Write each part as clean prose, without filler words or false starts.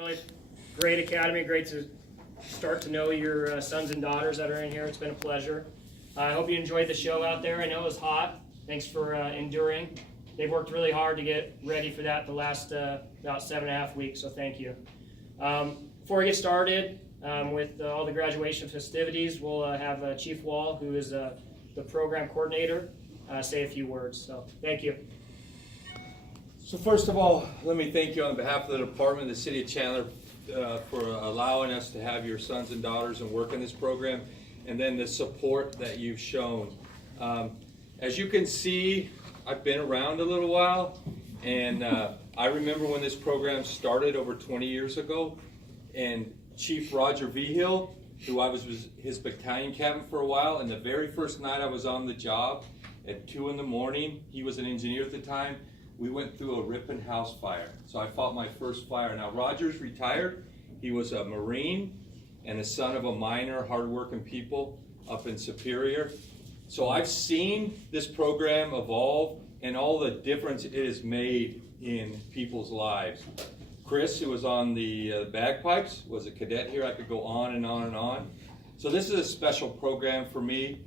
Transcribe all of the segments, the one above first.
really great academy. Great to start to know your sons and daughters that are in here. It's been a pleasure. I hope you enjoyed the show out there. I know it was hot. Thanks for enduring. They've worked really hard to get ready for that the last about 7.5 weeks, so thank you. Before we get started with all the graduation festivities, we'll have Chief Wall, who is the program coordinator, say a few words. So thank you. So first of all, let me thank you on behalf of the department, the City of Chandler, for allowing us to have your sons and daughters and work in this program, and then the support that you've shown. As you can see, I've been around a little while, and I remember when this program started over 20 years ago, and Chief Roger Vigil, who I was his battalion captain for a while, and the very first night I was on the job at 2 in the morning, he was an engineer at the time, we went through a Ripon house fire. So I fought my first fire. Now Roger's retired. He was a Marine and the son of a miner, hardworking people up in Superior. So I've seen this program evolve and all the difference it has made in people's lives. Chris, who was on the bagpipes, was a cadet here. I could go on and on and on. So this is a special program for me.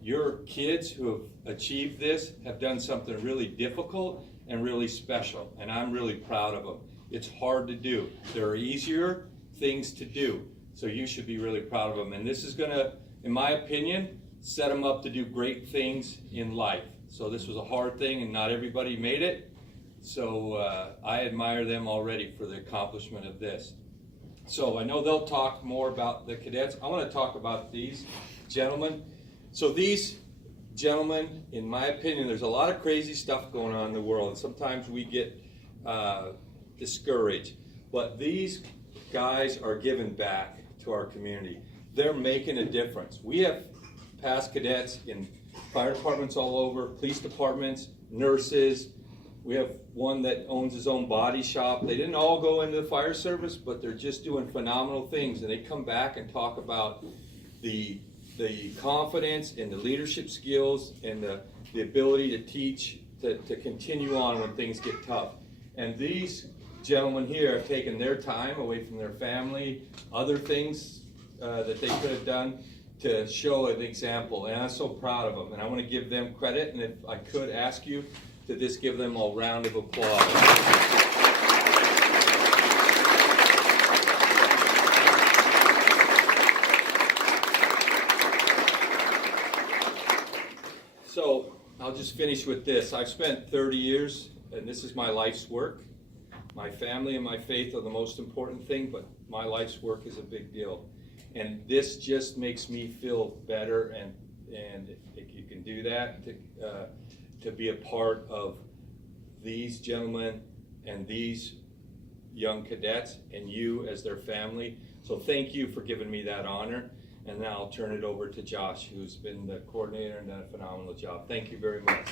Your kids who have achieved this have done something really difficult and really special, and I'm really proud of them. It's hard to do. There are easier things to do, so you should be really proud of them. And this is gonna, in my opinion, set them up to do great things in life. So this was a hard thing, and not everybody made it. So I admire them already for the accomplishment of this. So I know they'll talk more about the cadets. I want to talk about these gentlemen. So these gentlemen, in my opinion, there's a lot of crazy stuff going on in the world, and sometimes we get discouraged. But these guys are giving back to our community. They're making a difference. We have past cadets in fire departments all over, police departments, nurses. We have one that owns his own body shop. They didn't all go into the fire service, but they're just doing phenomenal things. And they come back and talk about the confidence and the leadership skills and the ability to teach, to continue on when things get tough. And these gentlemen here have taken their time away from their family, other things that they could have done to show an example. And I'm so proud of them. And I want to give them credit. And if I could ask you to just give them a round of applause. So I'll just finish with this. I've spent 30 years, and this is my life's work. My family and my faith are the most important thing, but my life's work is a big deal. And this just makes me feel better, and if you can do that, to be a part of these gentlemen and these young cadets and you as their family. So thank you for giving me that honor. And now I'll turn it over to Josh, who's been the coordinator and done a phenomenal job. Thank you very much.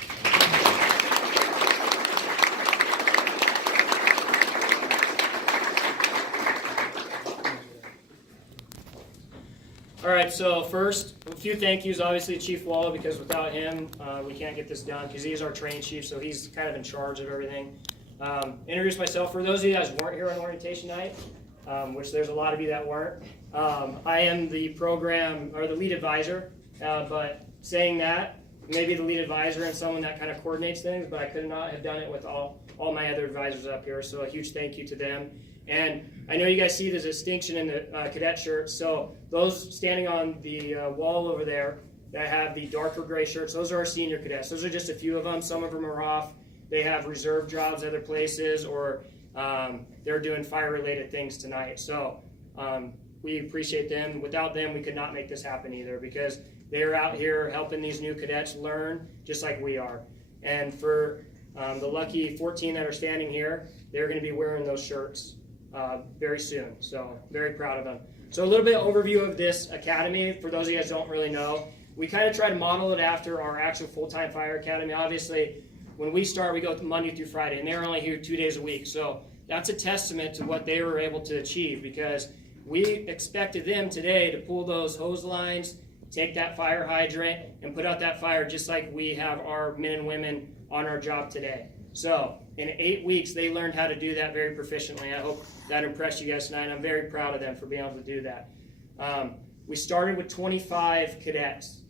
All right, so first, a few thank yous, obviously, Chief Wall, because without him, we can't get this done, because he's our training chief, so he's kind of in charge of everything. Introduce myself. For those of you guys who weren't here on orientation night, which there's a lot of you that weren't, I am the program, or the lead advisor, but saying that, maybe the lead advisor and someone that kind of coordinates things, but I could not have done it with all my other advisors up here, so a huge thank you to them. And I know you guys see the distinction in the cadet shirts, so those standing on the wall over there that have the darker gray shirts, those are our senior cadets. Those are just a few of them. Some of them are off. They have reserve jobs other places, or they're doing fire-related things tonight. So we appreciate them. Without them, we could not make this happen either, because they're out here helping these new cadets learn just like we are. And for the lucky 14 that are standing here, they're going to be wearing those shirts very soon. So very proud of them. So a little bit of overview of this academy. For those of you guys who don't really know, we kind of try to model it after our actual full-time fire academy. Obviously, when we start, we go Monday through Friday, and they're only here 2 days a week. So that's a testament to what they were able to achieve, because we expected them today to pull those hose lines, take that fire hydrant, and put out that fire just like we have our men and women on our job today. So in 8 weeks, they learned how to do that very proficiently. I hope that impressed you guys tonight. I'm very proud of them for being able to do that. We started with 25 cadets.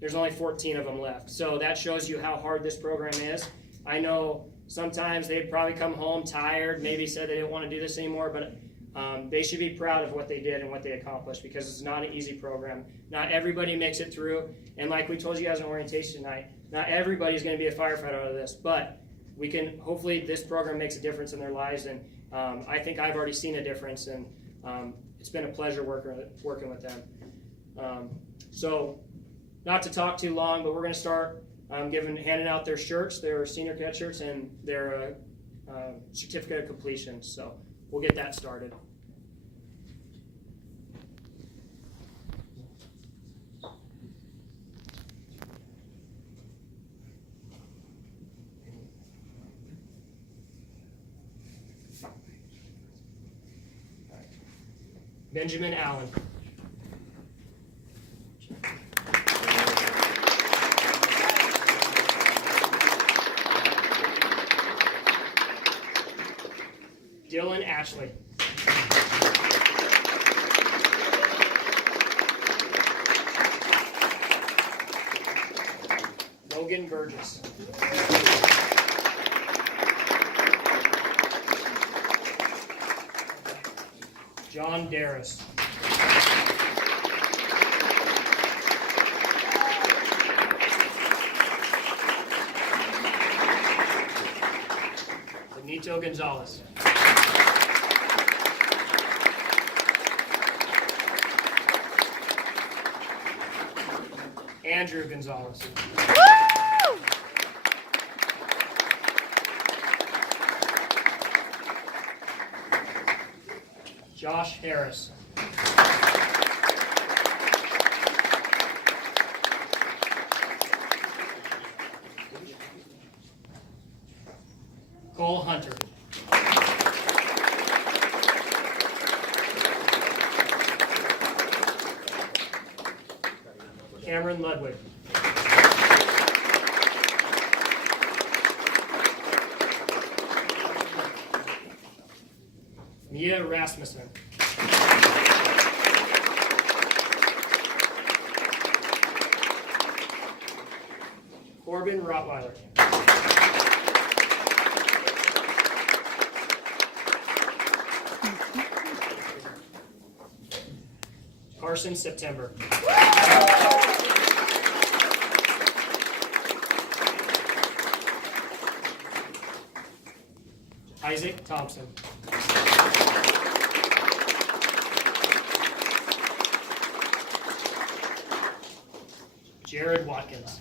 There's only 14 of them left. So that shows you how hard this program is. I know sometimes they'd probably come home tired, maybe said they didn't want to do this anymore, but they should be proud of what they did and what they accomplished, because it's not an easy program. Not everybody makes it through. And like we told you guys in orientation tonight, not everybody's going to be a firefighter out of this, but we can, hopefully this program makes a difference in their lives. And I think I've already seen a difference, and it's been a pleasure working with them. So not to talk too long, but we're going to start handing out their shirts, their senior cadet shirts, and their certificate of completion. So we'll get that started. Benjamin Allen. Dylan Ashley. Logan Burgess. John Darris. Benito Gonzalez. Andruw Gonzalez. Josh Harris. Cole Hunter. Cameron Ludwig. Mia Rasmussen. Corbin Rottweiler. Carson September. Isaac Thompson. Jared Watkins.